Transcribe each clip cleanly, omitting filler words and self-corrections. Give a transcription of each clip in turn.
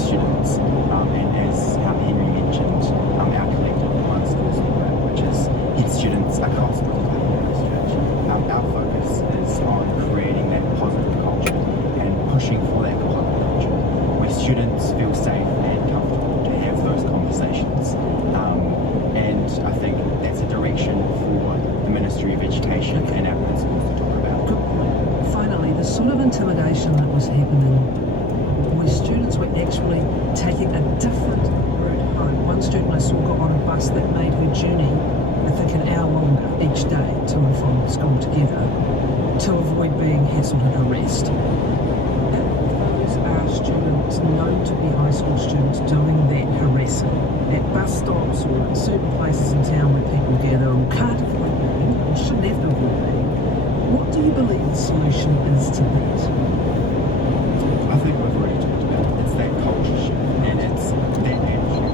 students, and as Henry mentioned, our collective One Schools Network, which is head students across the Church. Our focus is on creating that positive culture and pushing for that positive culture, where students feel safe and comfortable to have those conversations. And I think that's a direction for the Ministry of Education and our principals to talk about. Good point. Finally, the sort of intimidation that was happening where students were actually taking a different route home. One student I saw got on a bus that made her journey, I think, an hour longer each day to and from school together to avoid being hassled and harassed. If those are students known to be high school students doing that harassing at bus stops or in certain places in town where people gather or can't avoid being or shouldn't have to avoid being, what do you believe the solution is to that? I think we've already talked about it. It's that culture shift, and it's that attitude.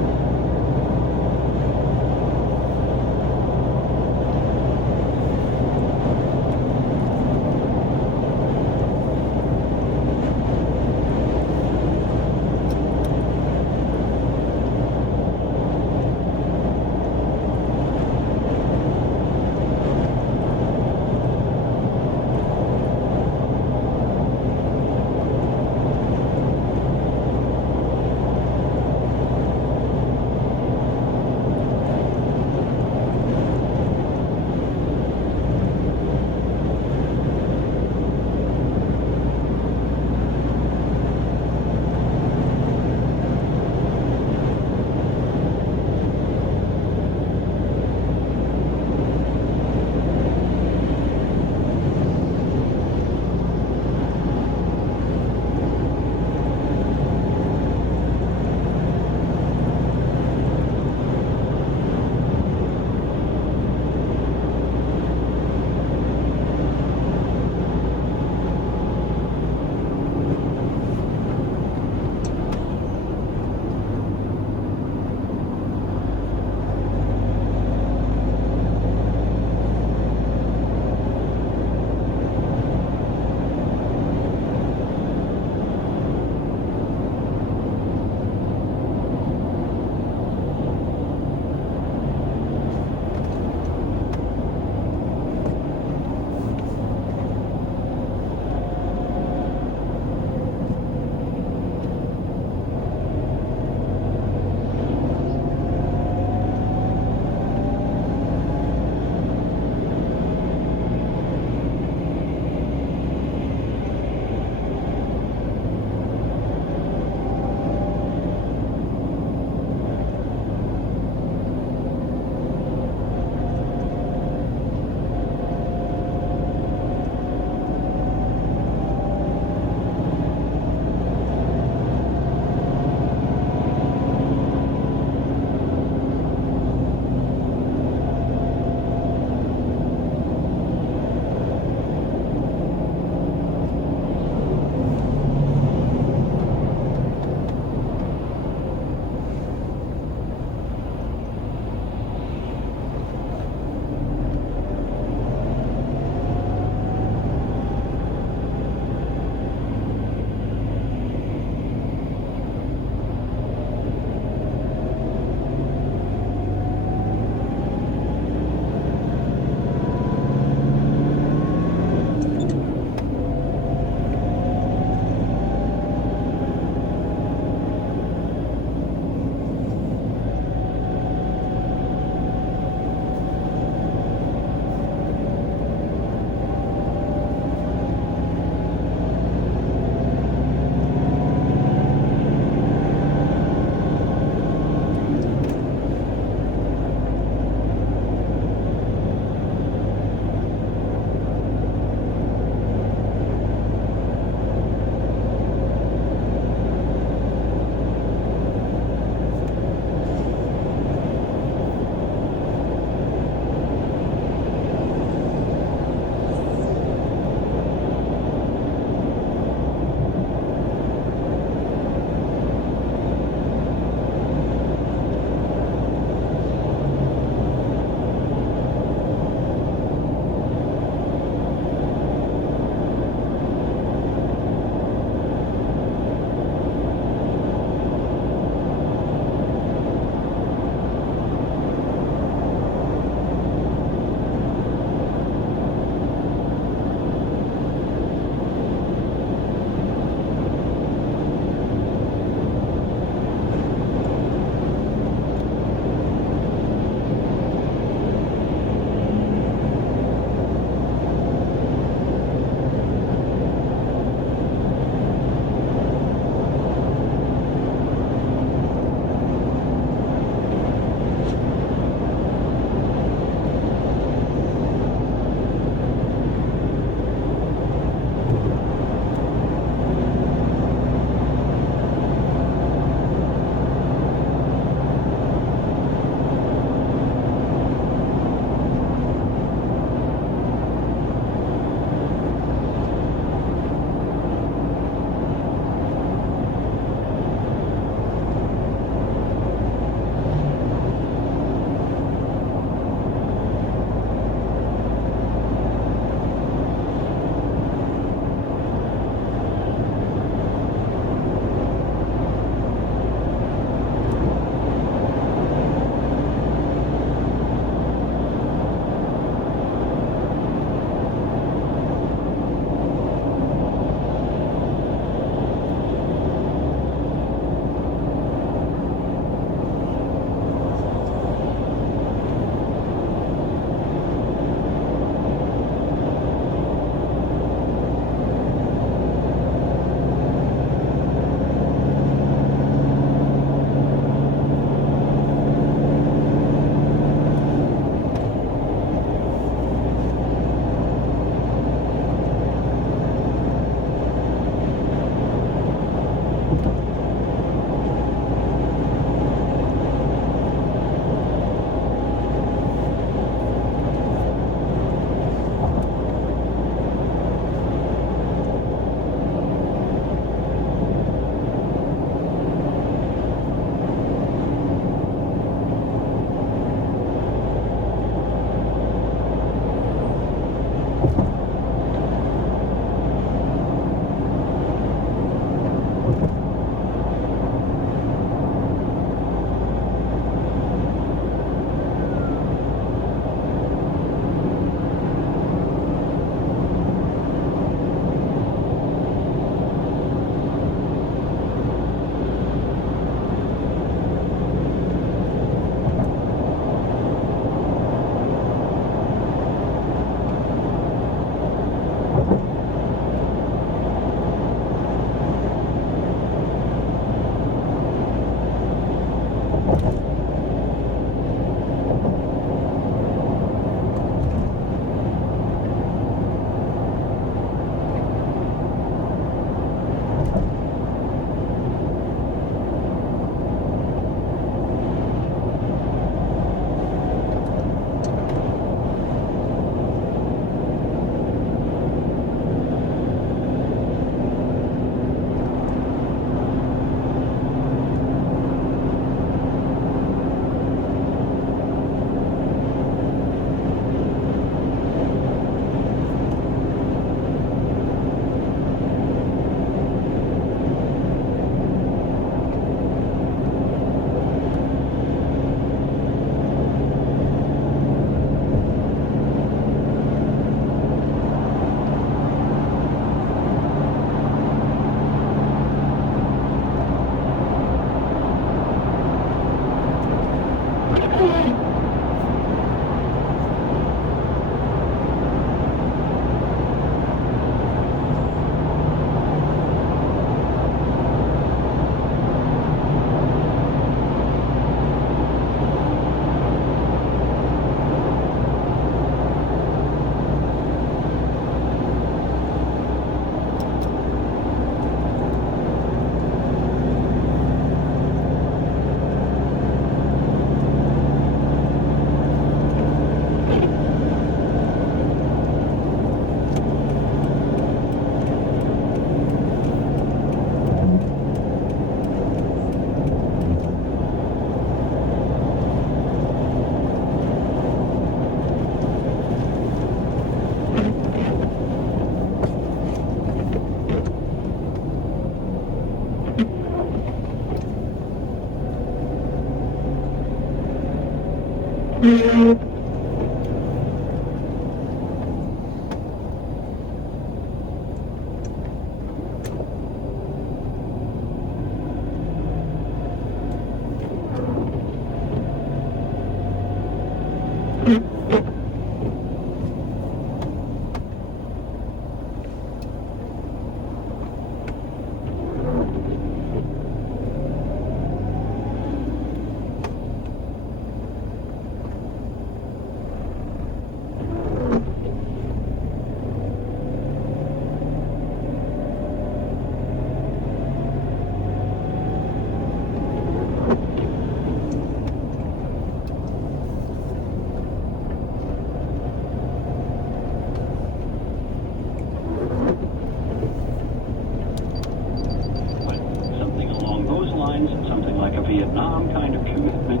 Something like a Vietnam kind of commitment,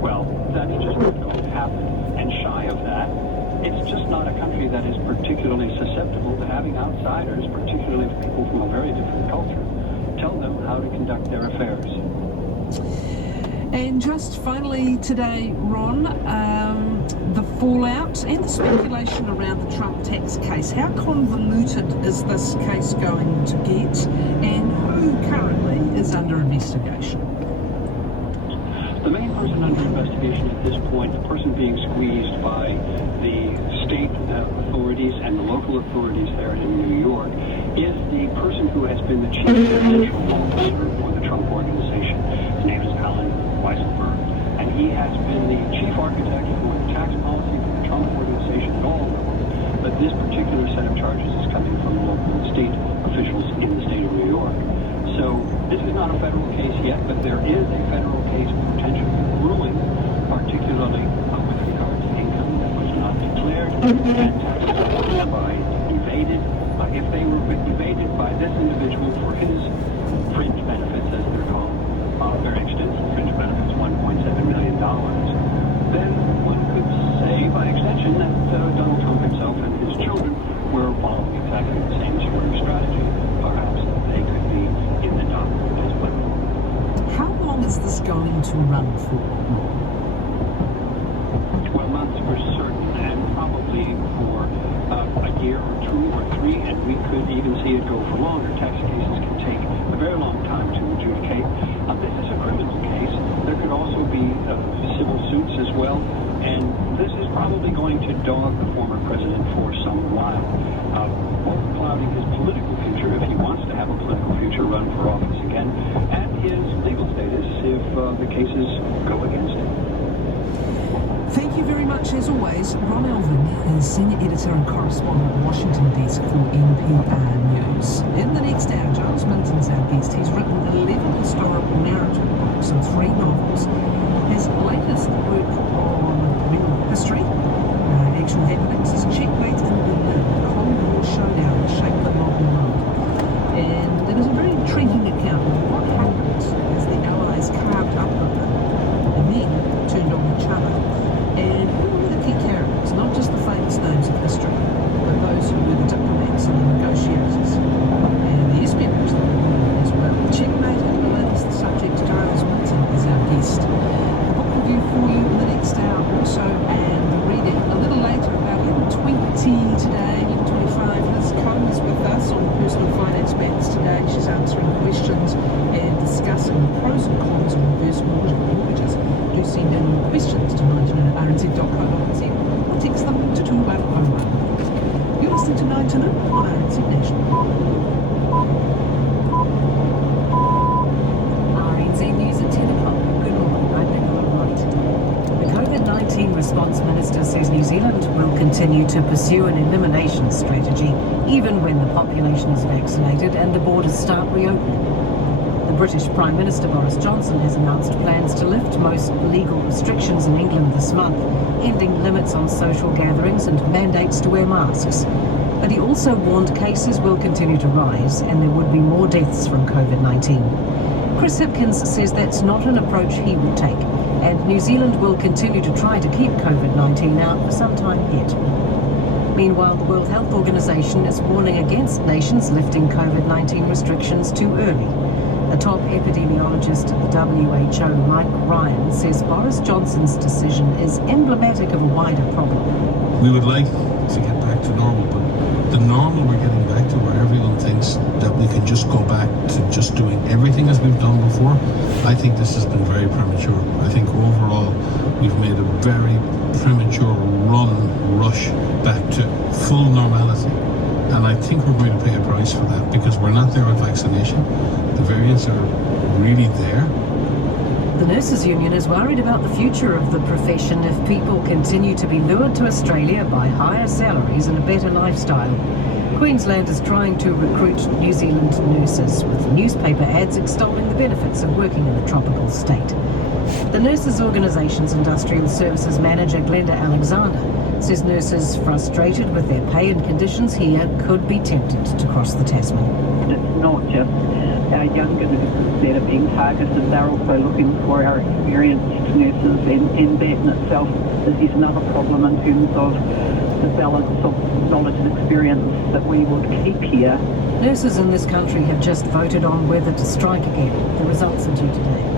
well, that's just not going to happen. And shy of that, it's just not a country that is particularly susceptible to having outsiders, particularly people from a very different culture, tell them how to conduct their affairs. And just finally today, Ron, the fallout and the speculation around the Trump tax case. How convoluted is this case going to get, and who currently is under investigation? The main person under investigation at this point, the person being squeezed by the state authorities and the local authorities there in New York, is the person who has been the chief financial officer for the Trump organization. His name is Alan Weisselberg, and he has been the chief architect for the tax policy for the Trump organization at all levels. But this particular set of charges is coming from local and state officials in the state of New York. So this is not a federal case yet, but there is a federal case potentially brewing, particularly with regard to income that was not declared and taxes by evaded. If they were evaded by this individual for his fringe benefits, as they're called, very extensive fringe benefits, $1.7 million, then one could say by extension that Donald Trump himself and his children were following exactly the same sort of strategy. Perhaps they could be in the dock as well. How long is this going to run for? 12 months for certain, and probably for a year or 2 or 3, and we could even see it go for longer. Tax cases can take a very long time to adjudicate. This is a criminal case. There could also be civil suits as well, and this is probably going to dog the former president for some while, overclouding his political future, if he wants to have a political future, run for office again, and his legal status if the cases go against him. Thank you very much, as always. Ron Elvin is Senior Editor and Correspondent at Washington Desk for NPR News. In the next hour, Giles Minton's our guest. He's written 11 historical narrative books and 3 novels. His latest work on real history, actual happenings, is Checkmate in Berlin, the Cold War showdown that shaped the modern world. And it is a very intriguing account of what happened as the Allies carved up Berlin and then turned on each other. And who were the key characters, not just the famous names of history, but those who were the diplomats and the negotiators, and the espionage that were as well. Checkmate in Berlin is the subject. Giles Minton is our guest. The book review for you in the next hour also, and the reading a little later, about 11:20 today, 11:25. Liz Cohn is with us on Personal Finance Matters today. She's answering questions and discussing the pros and cons of reverse mortgages. Do send in your questions to 9to-rnz.co.nz or text them to 2101. You're listening to 9 to Noon on RNZ National. RNZ News at 10 o'clock. Good morning, I'm Nicola Wright. The COVID-19 response minister says New Zealand will continue to pursue an elimination strategy even when the population is vaccinated and the borders start reopening. The British Prime Minister Boris Johnson has announced plans to lift most legal restrictions in England this month, ending limits on social gatherings and mandates to wear masks. But he also warned cases will continue to rise and there would be more deaths from COVID-19. Chris Hipkins says that's not an approach he would take, and New Zealand will continue to try to keep COVID-19 out for some time yet. Meanwhile, the World Health Organization is warning against nations lifting COVID-19 restrictions too early. The top epidemiologist at the WHO, Mike Ryan, says Boris Johnson's decision is emblematic of a wider problem. We would like to get back to normal, but the normal we're getting back to where everyone thinks that we can just go back to just doing everything as we've done before, I think this has been very premature. I think overall we've made a very premature rush back to full normality. And I think we're going to pay a price for that because we're not there with vaccination. The variants are really there. The Nurses Union is worried about the future of the profession if people continue to be lured to Australia by higher salaries and a better lifestyle. Queensland is trying to recruit New Zealand nurses, with newspaper ads extolling the benefits of working in the tropical state. The Nurses Organisation's Industrial Services Manager, Glenda Alexander, says nurses frustrated with their pay and conditions here could be tempted to cross the Tasman. It's not just our younger nurses that are being targeted, they're also looking for our experienced nurses, and that in itself is another problem in terms of the balance of knowledge and experience that we would keep here. Nurses in this country have just voted on whether to strike again. The results are due today.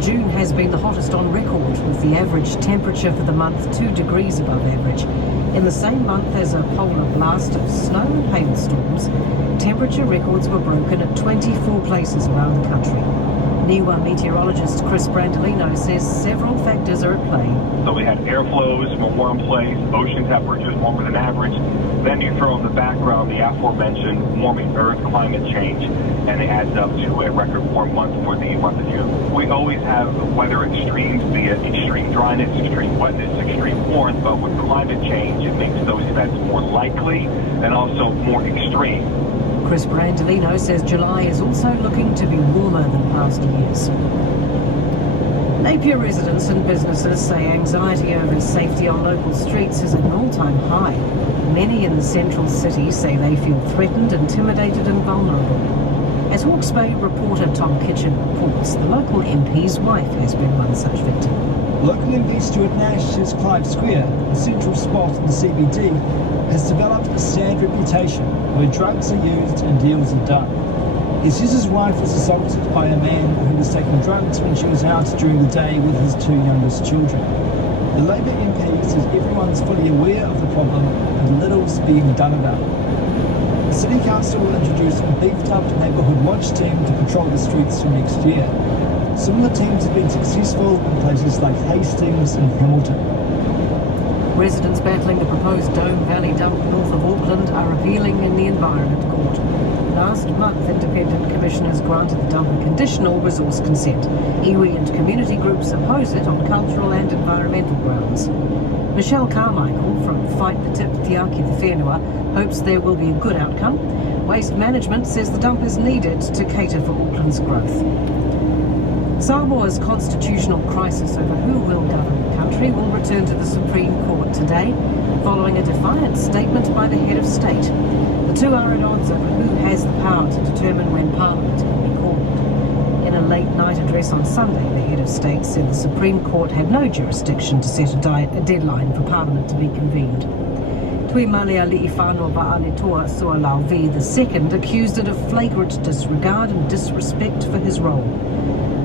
June has been the hottest on record, with the average temperature for the month 2 degrees above average. In the same month as a polar blast of snow and hailstorms, temperature records were broken at 24 places around the country. NIWA meteorologist Chris Brandolino says several factors are at play. So we had airflows from a warm place, ocean temperatures warmer than average. Then you throw in the background the aforementioned warming earth, climate change, and it adds up to a record warm month for the month of June. We always have weather extremes, be it extreme dryness, extreme wetness, extreme warmth, but with climate change, it makes those events more likely and also more extreme. Chris Brandolino says July is also looking to be warmer than past years. Napier residents and businesses say anxiety over safety on local streets is at an all-time high. Many in the central city say they feel threatened, intimidated and vulnerable. As Hawke's Bay reporter Tom Kitchen reports, the local MP's wife has been one such victim. Local MP Stuart Nash says Clive Square, a central spot in the CBD, has developed a sad reputation where drugs are used and deals are done. He says his wife was assaulted by a man who was taking drugs when she was out during the day with his 2 youngest children. The Labour MP says everyone's fully aware of the problem and little's being done about it. The City Council will introduce a beefed-up neighbourhood watch team to patrol the streets from next year. Similar teams have been successful in places like Hastings and Hamilton. Residents battling the proposed Dome Valley dump north of Auckland are appealing in the Environment Court. Last month, independent commissioners granted the dump a conditional resource consent. Iwi and community groups oppose it on cultural and environmental grounds. Michelle Carmichael from Fight the Tip Te Aki the Whenua hopes there will be a good outcome. Waste Management says the dump is needed to cater for Auckland's growth. Samoa's constitutional crisis over who will govern the country will return to the Supreme Court today, following a defiant statement by the head of state. The two are at odds over who has the power to determine when Parliament can be called. In a late-night address on Sunday, the head of state said the Supreme Court had no jurisdiction to set a deadline for Parliament to be convened. Tui Malia Li'ifano Va'aletoa Sualauvi II accused it of flagrant disregard and disrespect for his role.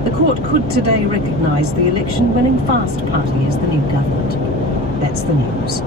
The court could today recognise the election-winning Fast Party as the new government. That's the news.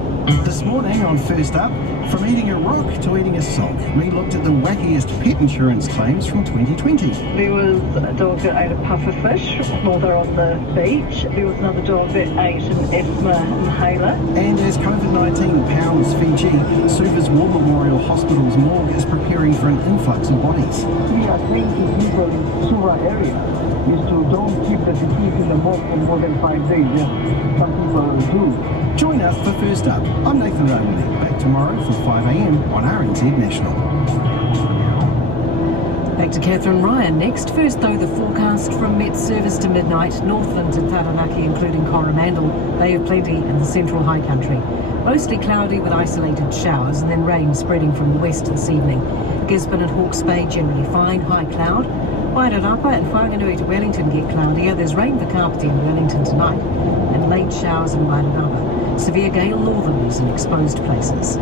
This morning on First Up, from eating a rock to eating a sock, we looked at the wackiest pet insurance claims from 2020. There was a dog that ate a pufferfish while they're on the beach. There was another dog that ate an asthma inhaler. And as COVID-19 pounds Fiji, Suva's War Memorial Hospital's morgue is preparing for an influx of bodies. We are saying to people in Suva area is to don't keep the deceased in the morgue for more than 5 days. Yes, some people do. Join us for First Up. I'm Nathan Rowan. Back tomorrow from 5 a.m. on RNZ National. Back to Catherine Ryan next. First, though, the forecast from Met Service to midnight. Northland to Taranaki, including Coromandel, Bay of Plenty and the central high country. Mostly cloudy with isolated showers and then rain spreading from the west this evening. Gisborne and Hawke's Bay generally fine, high cloud. Wairarapa and Whanganui to Wellington get cloudier. There's rain for Kapiti in Wellington tonight and late showers in Wairarapa. Severe gale northerlies in exposed places.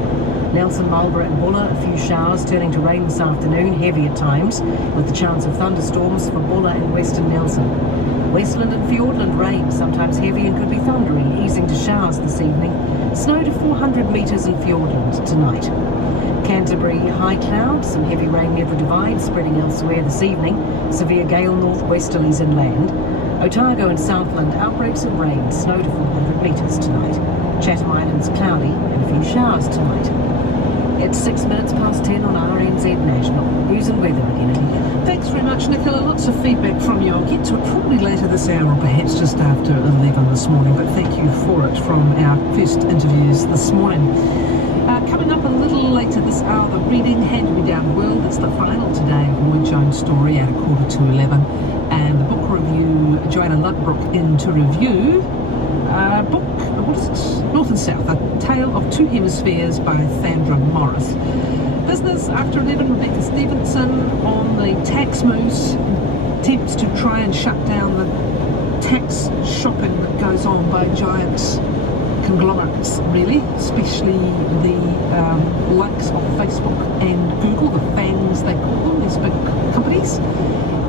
Nelson, Marlborough and Buller, a few showers turning to rain this afternoon, heavy at times, with the chance of thunderstorms for Buller and Western Nelson. Westland and Fiordland rain, sometimes heavy and could be thundery, easing to showers this evening. Snow to 400 metres in Fiordland tonight. Canterbury, high cloud, some heavy rain near the divide, spreading elsewhere this evening. Severe gale northwesterlies inland. Otago and Southland, outbreaks of rain, snow to 400 metres tonight. Chatham Islands cloudy and a few showers tonight. It's 6 minutes past 10 on RNZ National. News and weather again. Thanks very much, Nicola. Lots of feedback from you. I'll get to it probably later this hour or perhaps just after 11 this morning, but thank you for it from our first interviews this morning. Coming up a little later this hour, the Reading Hand-Me-Down World. It's the final today of Lloyd Jones' story at 11:15. And the book review, Joanna Ludbrook in to review. Book, what is it? North and South, A Tale of Two Hemispheres by Thandra Morris. Business after 11, Rebecca Stevenson on the tax moves, attempts to try and shut down the tax shopping that goes on by giant conglomerates, really, especially the likes of Facebook and Google, the FANGs they call them, these big companies,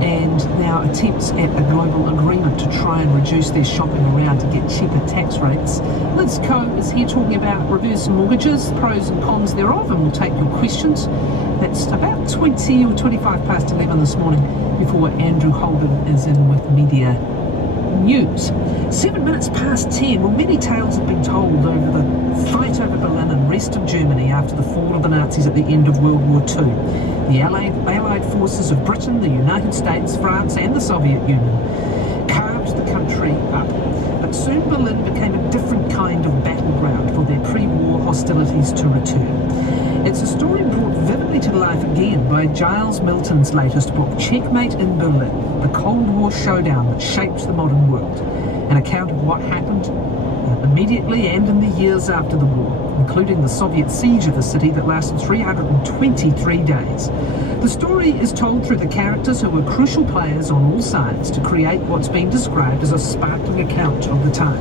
and now attempts at a global agreement to try and reduce their shopping around to get cheaper tax rates. Liz Coe is here talking about reverse mortgages, pros and cons thereof, and we'll take your questions. That's about 20 or 25 past 11 this morning before Andrew Holden is in with media news. 7 minutes past 10. Well, many tales have been told over the fight over Berlin and rest of Germany after the fall of the Nazis at the end of World War II. The Allied forces of Britain, the United States, France and the Soviet Union carved the country up. But soon Berlin became a different kind of battleground for their pre-war hostilities to return. It's a story brought vividly to life again by Giles Milton's latest book, Checkmate in Berlin, the Cold War showdown that shaped the modern world. An account of what happened immediately and in the years after the war, including the Soviet siege of the city that lasted 323 days. The story is told through the characters who were crucial players on all sides to create what's been described as a sparkling account of the time.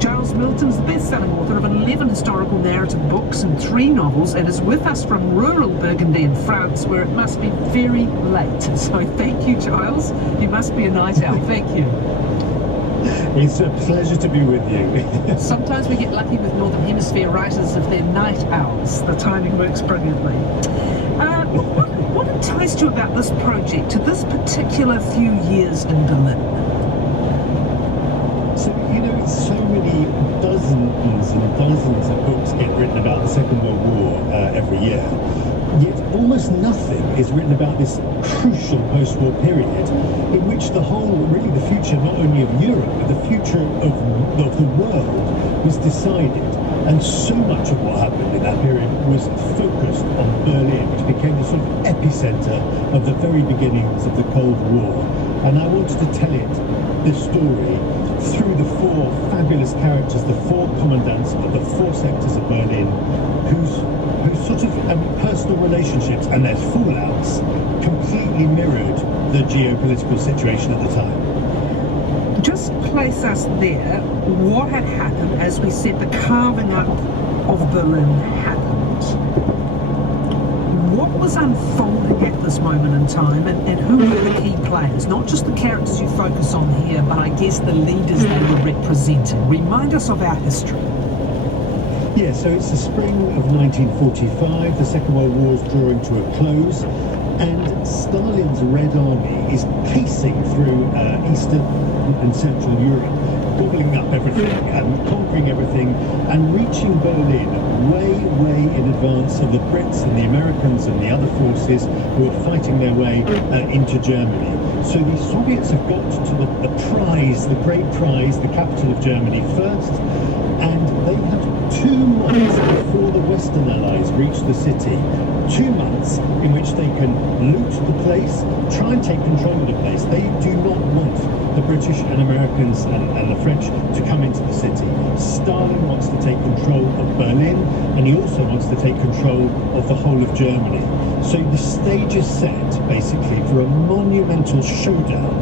Giles Milton's the best-selling author of 11 historical narrative books and 3 novels, and is with us from rural Burgundy in France, where it must be very late. So thank you, Giles. You must be a night owl. Thank you. It's a pleasure to be with you. Sometimes we get lucky with Northern Hemisphere writers if they're night owls. The timing works brilliantly. What enticed you about this project to this particular few years in Berlin? So, it's so many dozens and dozens of books get written about the Second World War every year. Yet almost nothing is written about this crucial post-war period in which the future not only of Europe, but the future of the world was decided. And so much of what happened in that period was focused on Berlin, which became the sort of epicenter of the very beginnings of the Cold War. And I wanted to tell this story through the 4 fabulous characters, the 4 commandants of the 4 sectors of Berlin, whose sort of personal relationships and their fallouts completely mirrored the geopolitical situation at the time. Just place us there. What had happened, as we said, the carving up of Berlin happened. What was unfolding at this moment in time, and who were the key players? Not just the characters you focus on here, but I guess the leaders they were representing. Remind us of our history. Yeah, so it's the spring of 1945, the Second World War is drawing to a close, and Stalin's Red Army is pacing through Eastern and Central Europe, gobbling up everything and conquering everything and reaching Berlin way in advance of the Brits and the Americans and the other forces who are fighting their way into Germany. So the Soviets have got to the prize, the great prize, the capital of Germany first, and they have 2 months before the Western Allies reach the city 2 months in which they can loot the place, try and take control of the place. They do not want the British and Americans and the French to come into the city. Stalin wants to take control of Berlin, and he also wants to take control of the whole of Germany. So the stage is set, basically, for a monumental showdown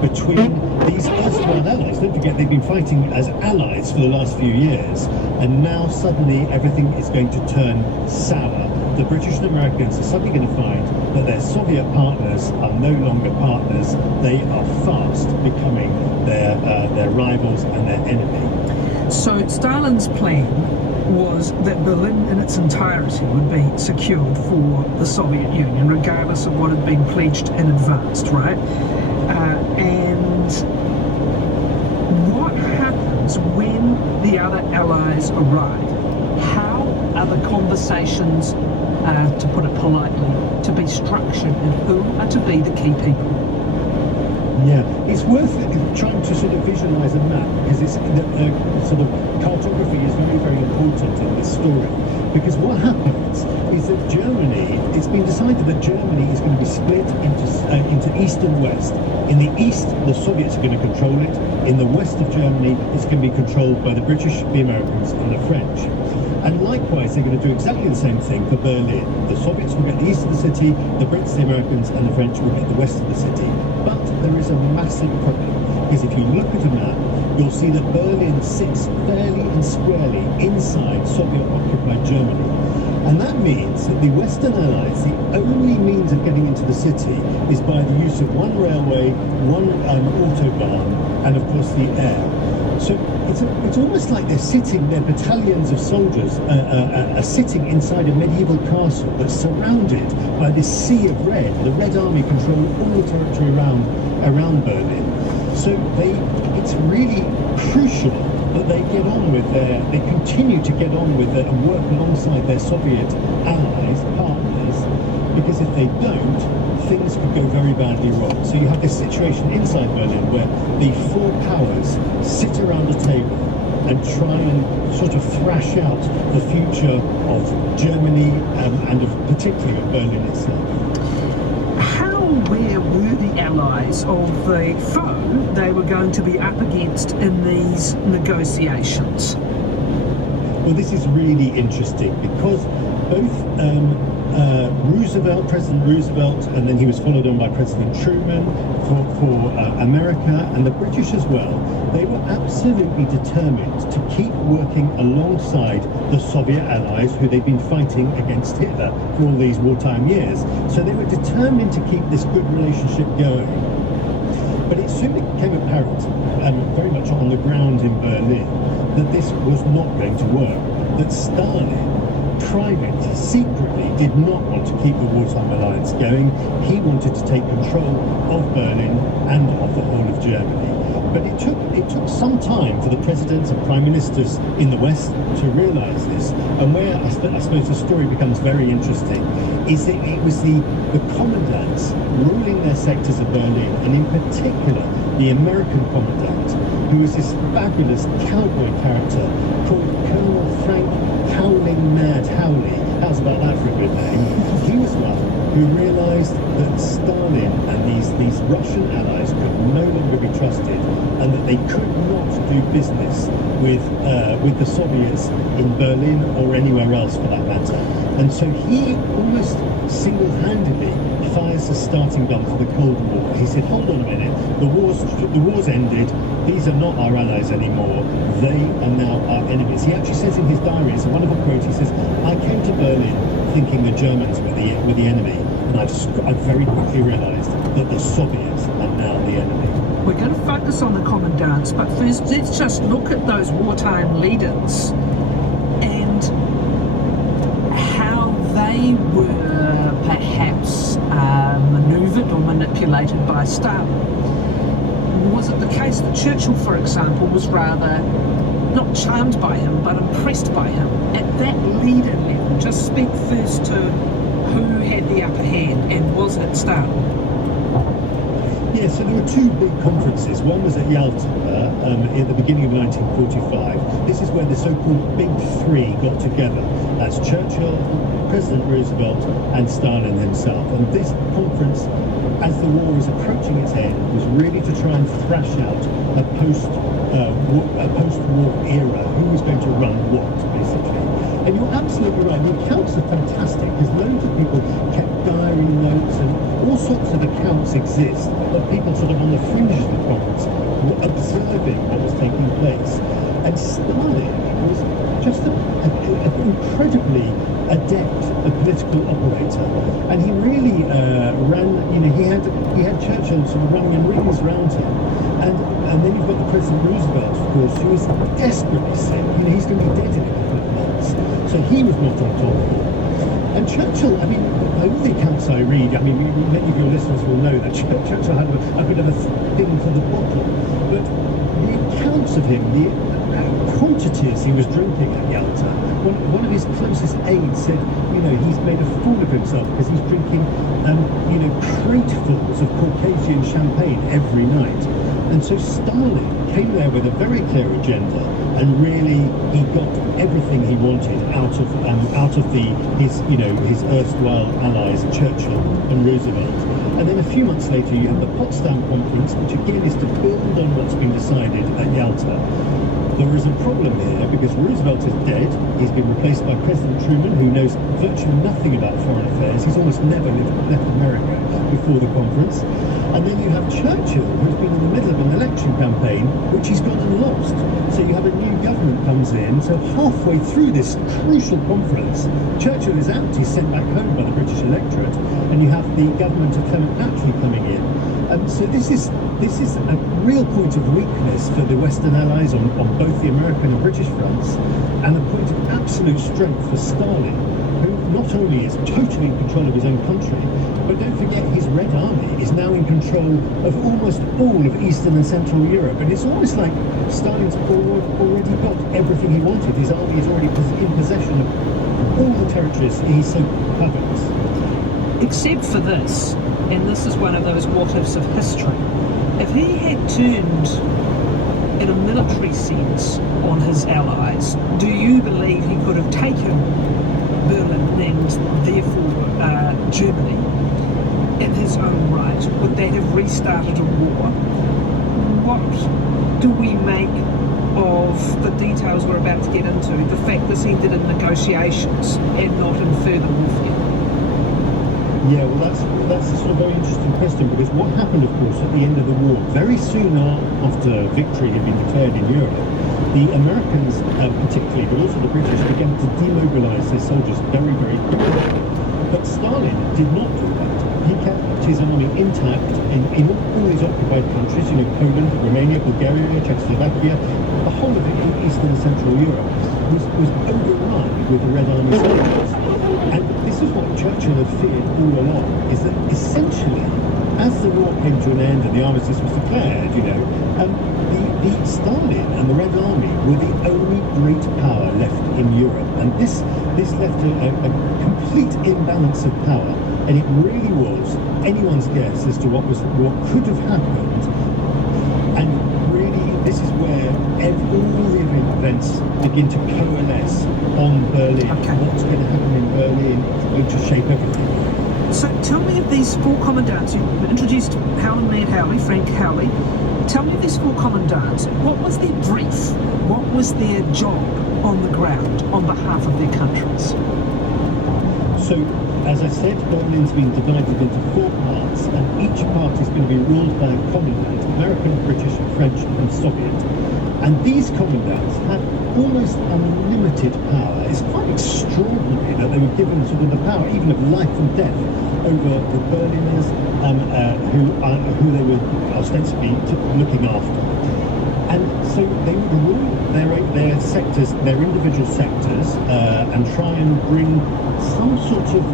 between these erstwhile allies. Don't forget, they've been fighting as allies for the last few years, and now suddenly everything is going to turn sour. The British and Americans are suddenly going to find that their Soviet partners are no longer partners. They are fast becoming their rivals and their enemy. So Stalin's plan was that Berlin in its entirety would be secured for the Soviet Union, regardless of what had been pledged in advance, right? And what happens when the other allies arrive? How are the conversations, to put it politely, to be structured, and who are to be the key people? Yeah, it's worth trying to sort of visualise a map, because it's sort of cartography is very, very important in this story. Because what happens is that Germany, it's been decided that Germany is going to be split into east and west. In the east, the Soviets are going to control it. In the west of Germany, it's going to be controlled by the British, the Americans, and the French. And likewise, they're going to do exactly the same thing for Berlin. The Soviets will get the east of the city, the Brits, the Americans, and the French will get the west of the city. But there is a massive problem, because if you look at a map, you'll see that Berlin sits fairly and squarely inside Soviet-occupied Germany. And that means that the Western Allies, the only means of getting into the city is by the use of one railway, one autobahn, and of course the air. So it's almost like they're sitting, their battalions of soldiers are sitting inside a medieval castle that's surrounded by this sea of red. The Red Army control all the territory around Berlin. So it's really crucial that they get on with they continue to get on with and work alongside their Soviet allies, partners, because if they don't, things could go very badly wrong. So you have this situation inside Berlin where the four powers sit around a table and try and sort of thrash out the future of Germany and of particularly of Berlin itself. How aware were the allies of the foe they were going to be up against in these negotiations? Well, this is really interesting because both President Roosevelt, and then he was followed on by President Truman for America, and the British as well, they were absolutely determined to keep working alongside the Soviet allies who they'd been fighting against Hitler for all these wartime years. So they were determined to keep this good relationship going. But it soon became apparent, very much on the ground in Berlin, that this was not going to work, that Stalin, secretly did not want to keep the wartime alliance going. He wanted to take control of Berlin and of the whole of Germany. But it took some time for the presidents and prime ministers in the West to realise this. And where I suppose the story becomes very interesting is that it was the commandants ruling their sectors of Berlin, and in particular the American commandant, who was this fabulous cowboy character called Colonel Frank Howling Mad Howley. How's about that for a good name? He was one who realised that Stalin and these Russian allies could no longer be trusted, and that they could not do business with the Soviets in Berlin or anywhere else for that matter. And so he almost single-handedly fires the starting gun for the Cold War. He said, hold on a minute, the war's ended, these are not our allies anymore, they are now our enemies. He actually says in his diary, it's a wonderful quote, he says, I came to Berlin thinking the Germans were the enemy, and I've very quickly realised that the Soviets are now the enemy. We're going to focus on the commandants, but first let's just look at those wartime leaders and how they were perhaps manoeuvred or manipulated by Stalin. Was it the case that Churchill, for example, was rather not charmed by him, but impressed by him at that leader level? Just speak first to who had the upper hand, and was it Stalin? Yeah, so there were two big conferences. One was at Yalta at the beginning of 1945. This is where the so-called Big Three got together. That's Churchill, President Roosevelt, and Stalin himself. And this conference, as the war was approaching its end, was really to try and thrash out a post-war era. Who was going to run what, basically? And you're absolutely right. The accounts are fantastic because loads of people kept diary notes, and all sorts of accounts exist of people sort of on the fringes of the conference observing what was taking place. And Stalin was just an incredibly adept political operator, and he really ran. He had Churchill sort of running in rings around him, and then you've got the President Roosevelt, of course, who is desperately sick. He's going to be dead in a couple of months, so he was not on top of it. And Churchill, all the accounts I read, many of your listeners will know that Churchill had a bit of a thing for the bottle, but the accounts of him, the quantities he was drinking at Yalta. One of his closest aides said, he's made a fool of himself because he's drinking, cratefuls of Caucasian champagne every night. And so Stalin came there with a very clear agenda, and really he got everything he wanted out of his erstwhile allies Churchill and Roosevelt. And then a few months later you have the Potsdam Conference, which again is to build on what's been decided at Yalta. There is a problem here because Roosevelt is dead. He's been replaced by President Truman, who knows virtually nothing about foreign affairs. He's almost never left America before the conference. And then you have Churchill, who's been in the middle of an election campaign, which he's gone and lost. So you have a new government comes in. So halfway through this crucial conference, Churchill is out. He's sent back home by the British electorate, and you have the government of Clement Attlee coming in. So this is a real point of weakness for the Western Allies on both the American and British fronts, and a point of absolute strength for Stalin, who not only is totally in control of his own country, but don't forget his Red Army is now in control of almost all of Eastern and Central Europe, and it's almost like Stalin's already got everything he wanted. His army is already in possession of all the territories he so covets. Except for this, and this is one of those what-ifs of history, if he had turned in a military sense on his allies, do you believe he could have taken Berlin and therefore Germany in his own right? Would that have restarted a war? What do we make of the details we're about to get into, the fact this ended in negotiations and not in further warfare? Yeah, well, that's a sort of very interesting question, because what happened, of course, at the end of the war, very soon after victory had been declared in Europe, the Americans, particularly, but also the British, began to demobilise their soldiers very, very quickly. But Stalin did not do that. He kept his army intact in all these occupied countries, Poland, Romania, Bulgaria, Czechoslovakia, the whole of it in Eastern and Central Europe was overrun with the Red Army soldiers. And this is what Churchill had feared all along, is that essentially, as the war came to an end and the armistice was declared, the Stalin and the Red Army were the only great power left in Europe. And this left a complete imbalance of power, and it really was anyone's guess as to what could have happened. And really, this is where all the events begin to coalesce on Berlin. Okay. What's going to happen in Berlin is going to shape everything. So tell me of these four commandants. You introduced Frank Howley. Tell me of these four commandants. What was their brief? What was their job on the ground on behalf of their countries? So, as I said, Berlin's been divided into four parts, and each part is going to be ruled by a commandant: American, British, French, and Soviet. And these commandants had almost unlimited power. It's quite extraordinary that they were given sort of the power, even of life and death, over the Berliners, who they were ostensibly looking after. And so they would rule their sectors, their individual sectors, and try and bring some sort of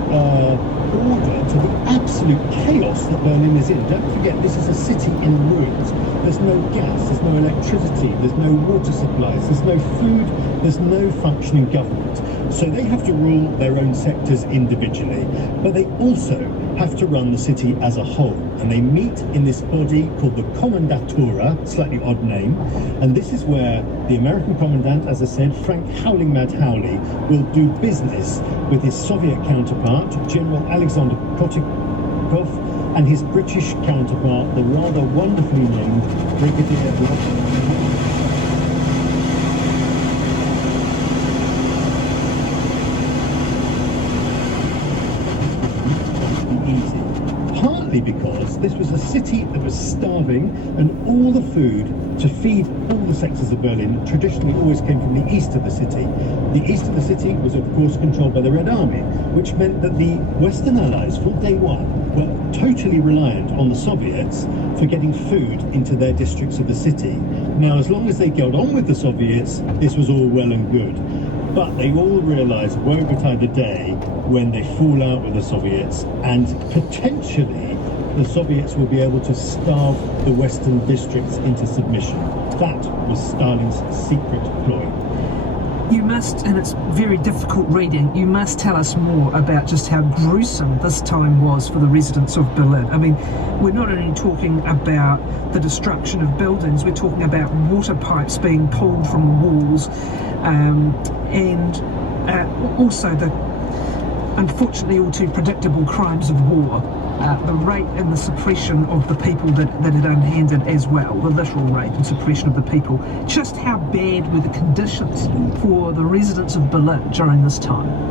order to the absolute chaos that Berlin is in. Don't forget, this is a city in ruins. There's no gas, there's no electricity, there's no water supplies, there's no food, there's no functioning government. So they have to rule their own sectors individually, but they also have to run the city as a whole. And they meet in this body called the Kommandatura, slightly odd name. And this is where the American commandant, as I said, Frank Howling Mad Howley, will do business with his Soviet counterpart, General Alexander Kotikov, and his British counterpart, the rather wonderfully named Brigadier partly because this was a city that was starving, and all the food to feed all the sectors of Berlin traditionally always came from the east of the city. The east of the city was of course controlled by the Red Army, which meant that the Western Allies from day one were totally reliant on the Soviets for getting food into their districts of the city. Now, as long as they got on with the Soviets, this was all well and good. But they all realise woe betide the day when they fall out with the Soviets, and potentially the Soviets will be able to starve the Western districts into submission. That was Stalin's secret ploy. You must, and it's very difficult reading, you must tell us more about just how gruesome this time was for the residents of Berlin. I mean, we're not only talking about the destruction of buildings, we're talking about water pipes being pulled from the walls, and also the unfortunately all too predictable crimes of war, the rape and the suppression of the people that it unhanded as well, the literal rape and suppression of the people. Just how bad were the conditions for the residents of Berlin during this time?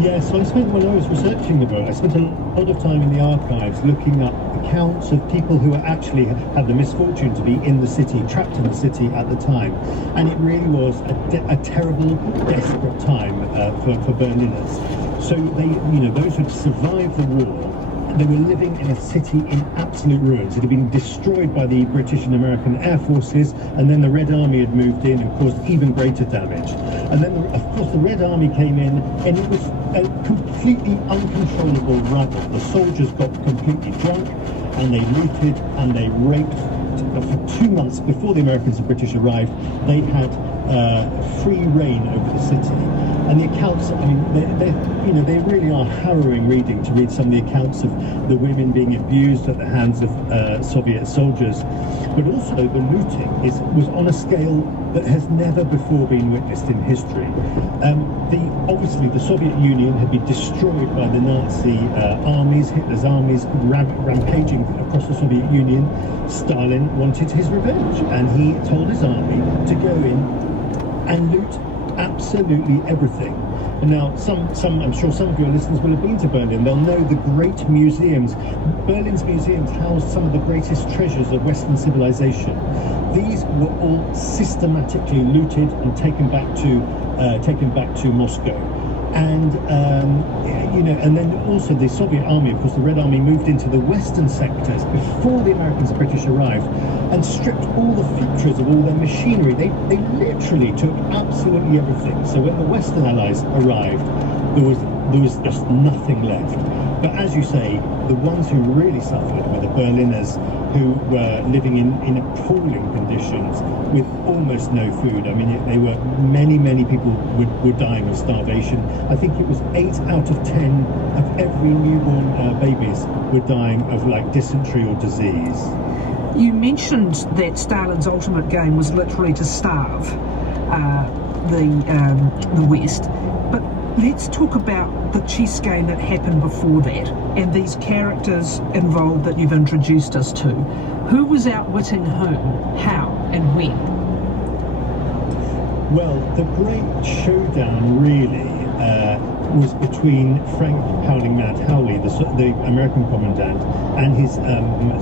Yeah, so when I was researching the book, I spent a lot of time in the archives looking up accounts of people who actually had the misfortune to be in the city, trapped in the city at the time. And it really was a terrible, desperate time for Berliners. So they, those who had survived the war, they were living in a city in absolute ruins. It had been destroyed by the British and American air forces, and then the Red Army had moved in and caused even greater damage. And then, of course, the Red Army came in, and it was a completely uncontrollable rabble. The soldiers got completely drunk, and they looted and they raped. For 2 months before the Americans and British arrived, they had free reign over the city. And the accounts, I mean, they really are harrowing reading to read some of the accounts of the women being abused at the hands of Soviet soldiers. But also the looting was on a scale that has never before been witnessed in history. Obviously, the Soviet Union had been destroyed by the Nazi armies, Hitler's armies rampaging across the Soviet Union. Stalin wanted his revenge, and he told his army to go in and loot absolutely everything. And now, I'm sure some of your listeners will have been to Berlin. They'll know the great museums. Berlin's museums house some of the greatest treasures of Western civilization. These were all systematically looted and taken back to Moscow. And and then also the Soviet army, of course, the Red Army moved into the western sectors before the Americans and British arrived, and stripped all the features of all their machinery. They literally took absolutely everything. So when the Western Allies arrived, there was just nothing left. But as you say, the ones who really suffered were the Berliners, who were living in appalling conditions with almost no food. I mean, many people were dying of starvation. I think it was 8 out of 10 of every newborn babies were dying of dysentery or disease. You mentioned that Stalin's ultimate game was literally to starve the West, but let's talk about the chess game that happened before that, and these characters involved that you've introduced us to. Who was outwitting whom, how, and when? Well, the great showdown really was between Frank Howling Mad Howley, the American commandant, and his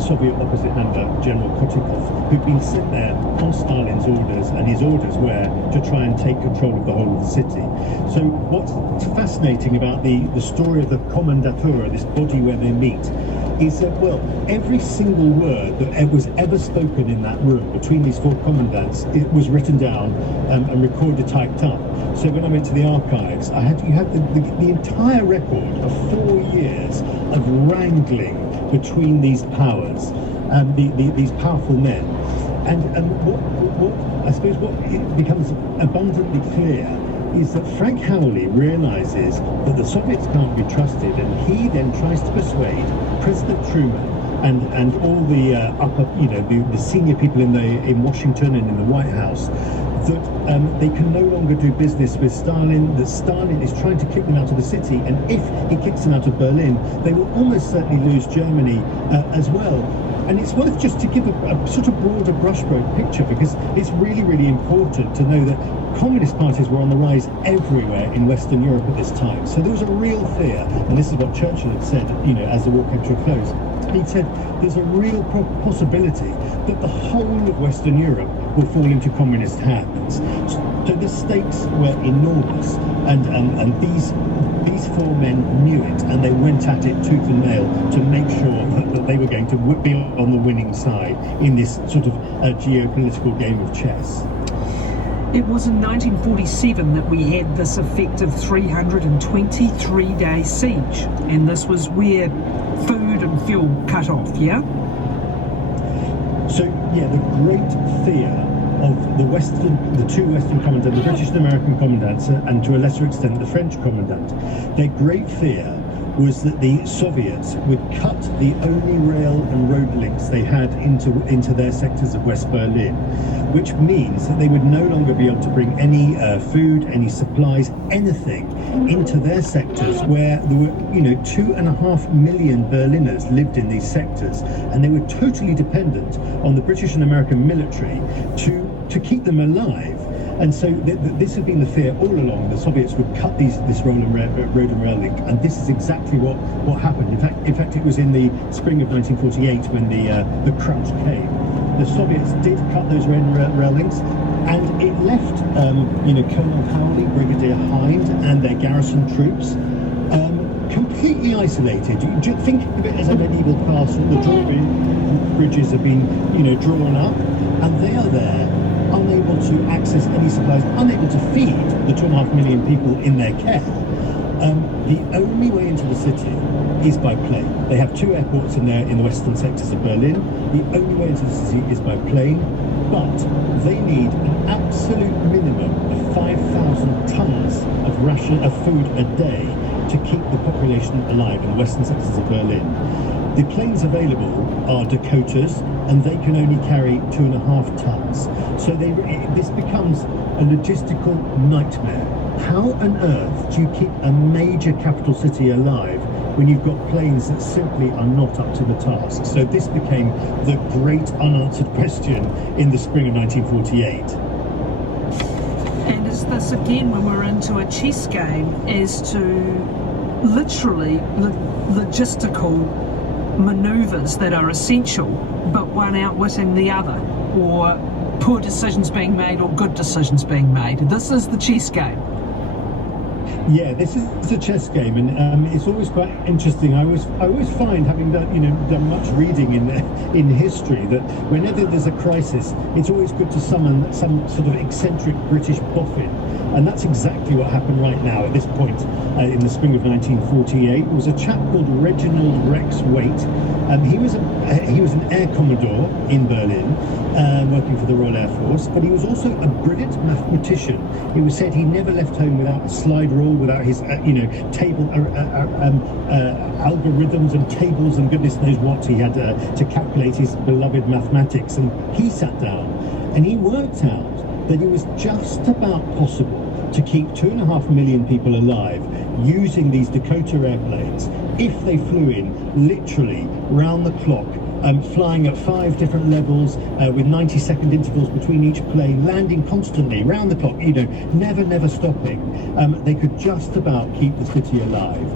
Soviet opposite number, General Kotikov, who'd been sent there on Stalin's orders, and his orders were to try and take control of the whole of the city. So what's fascinating about the story of the Kommandatura, this body where they meet, is that, well, every single word that was ever spoken in that room between these four commandants, it was written down and recorded, typed up. So when I went to the archives, you had the entire record of 4 years of wrangling between these powers, these powerful men. And what I suppose what it becomes abundantly clear is that Frank Howley realizes that the Soviets can't be trusted, and he then tries to persuade President Truman and all the the senior people in Washington and in the White House that they can no longer do business with Stalin, that Stalin is trying to kick them out of the city, and if he kicks them out of Berlin, they will almost certainly lose Germany as well. And it's worth just to give a sort of broader brushstroke picture, because it's really, really important to know that communist parties were on the rise everywhere in Western Europe at this time. So there was a real fear, and this is what Churchill had said, as the war came to a close. He said there's a real possibility that the whole of Western Europe will fall into communist hands. So the stakes were enormous, and these four men knew it, and they went at it tooth and nail to make sure that they were going to be on the winning side in this sort of geopolitical game of chess. It was in 1947 that we had this effective 323-day siege, and this was where food and fuel cut off, yeah? So, yeah, the great fear of the two Western commandants, the British and American commandants, and to a lesser extent the French commandant, their great fear was that the Soviets would cut the only rail and road links they had into their sectors of West Berlin, which means that they would no longer be able to bring any food, any supplies, anything into their sectors, where there were 2.5 million Berliners lived in these sectors, and they were totally dependent on the British and American military to keep them alive. And so this had been the fear all along. The Soviets would cut this road and rail link, and this is exactly what happened. In fact, it was in the spring of 1948 when the crunch came. The Soviets did cut those road and rail links, and it left Colonel Howley, Brigadier Hind, and their garrison troops completely isolated. You think of it as a medieval castle. The drawbridges have been drawn up, and they are there, unable to access any supplies, unable to feed the 2.5 million people in their care. The only way into the city is by plane. They have two airports in the western sectors of Berlin. The only way into the city is by plane, but they need an absolute minimum of 5,000 tons of food a day to keep the population alive in the western sectors of Berlin. The planes available are Dakotas, and they can only carry 2.5 tons. So this becomes a logistical nightmare. How on earth do you keep a major capital city alive when you've got planes that simply are not up to the task? So this became the great unanswered question in the spring of 1948. And is this again, when we're into a chess game, as to literally logistical manoeuvres that are essential, but one outwitting the other, or poor decisions being made or good decisions being made? This is the chess game. Yeah, this is a chess game, and it's always quite interesting. I always find, having done much reading in history, that whenever there's a crisis, it's always good to summon some sort of eccentric British boffin, and that's exactly what happened right now at this point in the spring of 1948. It was a chap called Reginald Rex Waite. He was an air commodore in Berlin, working for the Royal Air Force, but he was also a brilliant mathematician. It was said he never left home without a slide rule, without his table algorithms and tables and goodness knows what. He had to calculate his beloved mathematics, and he sat down and he worked out that it was just about possible to keep 2.5 million people alive using these Dakota airplanes if they flew in literally round the clock, flying at 5 different levels with 90-second intervals between each plane, landing constantly round the clock, never stopping. They could just about keep the city alive.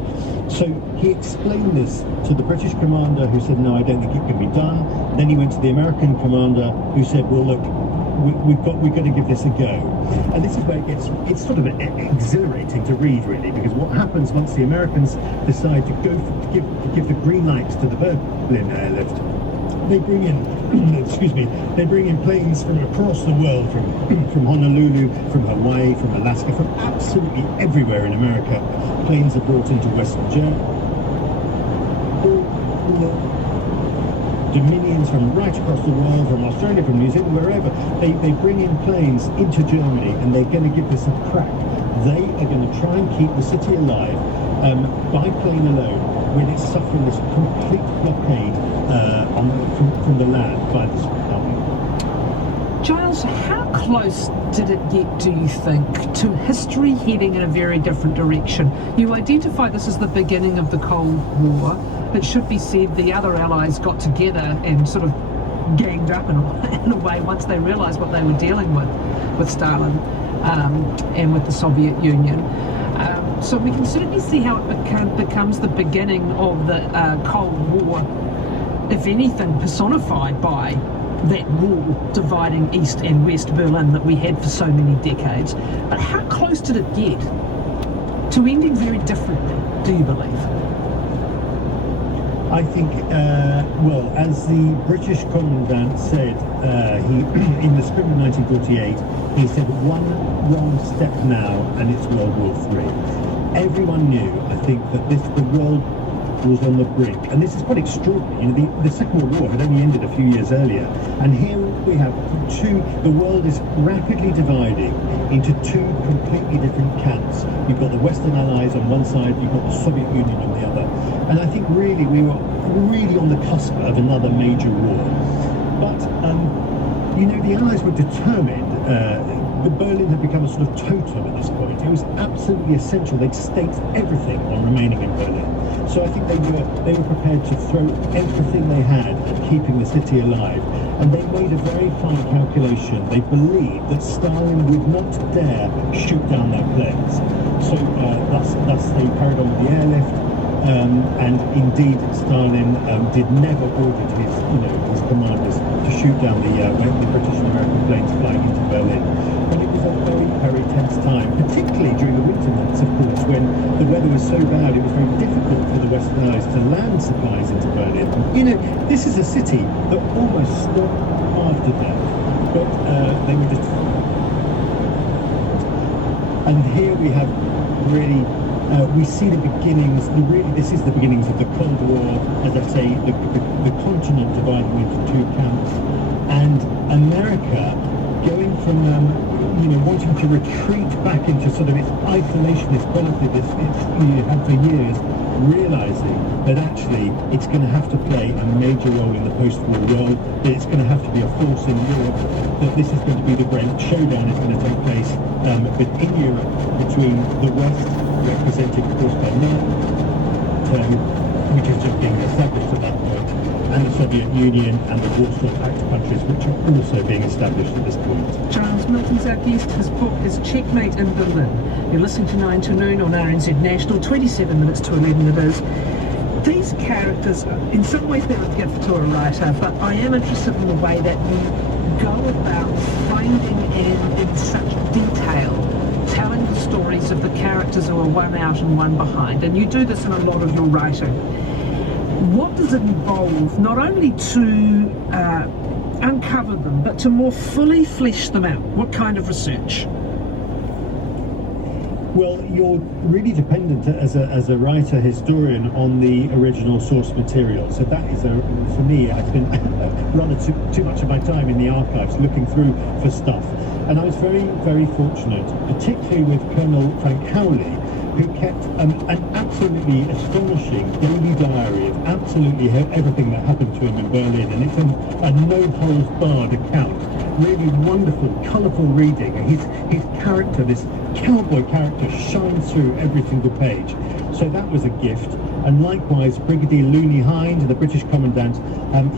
So he explained this to the British commander, who said, no, I don't think it can be done. Then he went to the American commander, who said, well, look, we've got to give this a go. And this is where it's sort of exhilarating to read, really, because what happens once the Americans decide to give the green lights to the Berlin airlift, they bring in planes from across the world, from Honolulu, from Hawaii, from Alaska, from absolutely everywhere in America. Planes are brought into Western Germany. Dominions from right across the world, from Australia, from New Zealand, wherever, they bring in planes into Germany, and they're going to give this a crack. They are going to try and keep the city alive by plane alone when it's suffering this complete blockade from the land by this army. Giles, how close did it get, do you think, to history heading in a very different direction? You identify this as the beginning of the Cold War. It should be said the other allies got together and sort of ganged up in a way once they realised what they were dealing with Stalin and with the Soviet Union. So we can certainly see how it becomes the beginning of the Cold War, if anything, personified by that wall dividing East and West Berlin that we had for so many decades. But how close did it get to ending very differently, do you believe? I think, well, as the British Commandant said, he in the spring of 1948, he said, "One wrong step now and it's World War III." Everyone knew, I think, that the world was on the brink. And this is quite extraordinary. You know, the Second World War had only ended a few years earlier. And here we have the world is rapidly dividing into two completely different camps. You've got the Western Allies on one side, you've got the Soviet Union on the other. And I think really we were really on the cusp of another major war. But, you know, the Allies were determined. Berlin had become a sort of totem at this point. It was absolutely essential. They'd staked everything on remaining in Berlin. So I think they were prepared to throw everything they had at keeping the city alive. And they made a very fine calculation. They believed that Stalin would not dare shoot down their planes. So thus they carried on with the airlift. And indeed, Stalin did never order his commanders to shoot down the British and American planes flying into Berlin. And it was a very, very tense time, particularly during the winter months, of course, when the weather was so bad, it was very difficult for the Western Allies to land supplies into Berlin. You know, this is a city that almost stopped after death, but they were just... And here we have really... we see the beginnings, this is the beginnings of the Cold War, as I say, the continent dividing into two camps, and America going from, wanting to retreat back into sort of its isolationist policy that it had for years, realising that actually it's going to have to play a major role in the post-war world, that it's going to have to be a force in Europe, that this is going to be the great showdown is going to take place in Europe between the West, represented of course by NATO, which is just being established at that point, and the Soviet Union and the Warsaw Pact countries, which are also being established at this point. Giles Milton's our guest. His book is Checkmate in Berlin. You're listening to 9 to Noon on RNZ National, 27 minutes to 11 it is. These characters, in some ways they're a gift to a writer, but I am interested in the way that you go about finding and in such detail telling the stories of the characters who are one out and one behind, and you do this in a lot of your writing. What does it involve, not only to uncover them, but to more fully flesh them out? What kind of research? Well, you're really dependent as a writer, historian, on the original source material. So that is, for me, I spent rather too much of my time in the archives looking through for stuff. And I was very, very fortunate, particularly with Colonel Frank Howley, who kept an absolutely astonishing daily diary of absolutely everything that happened to him in Berlin. And it's a no-holds-barred account. Really wonderful, colourful reading. And his character, this cowboy character, shines through every single page. So that was a gift. And likewise, Brigadier Looney Hind, the British Commandant,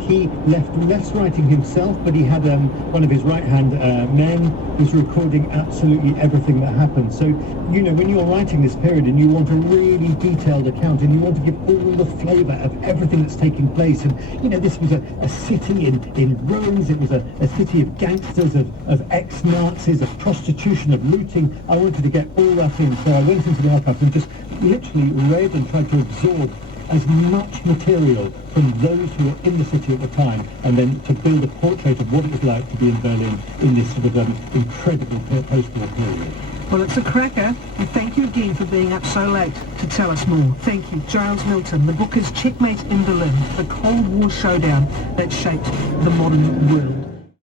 he left less writing himself, but he had one of his right-hand men was recording absolutely everything that happened. So, you know, when you're writing this period and you want a really detailed account and you want to give all the flavour of everything that's taking place, and, you know, this was a city in ruins, it was a city of gangsters, of ex-Nazis, of prostitution, of looting. I wanted to get all that in, so I went into the archives and just literally read and tried to absorb as much material from those who were in the city at the time, and then to build a portrait of what it was like to be in Berlin in this sort of incredible post-war period. Well, it's a cracker, and thank you again for being up so late to tell us more. Thank you. Giles Milton. The book is Checkmate in Berlin, the Cold War showdown that shaped the modern world.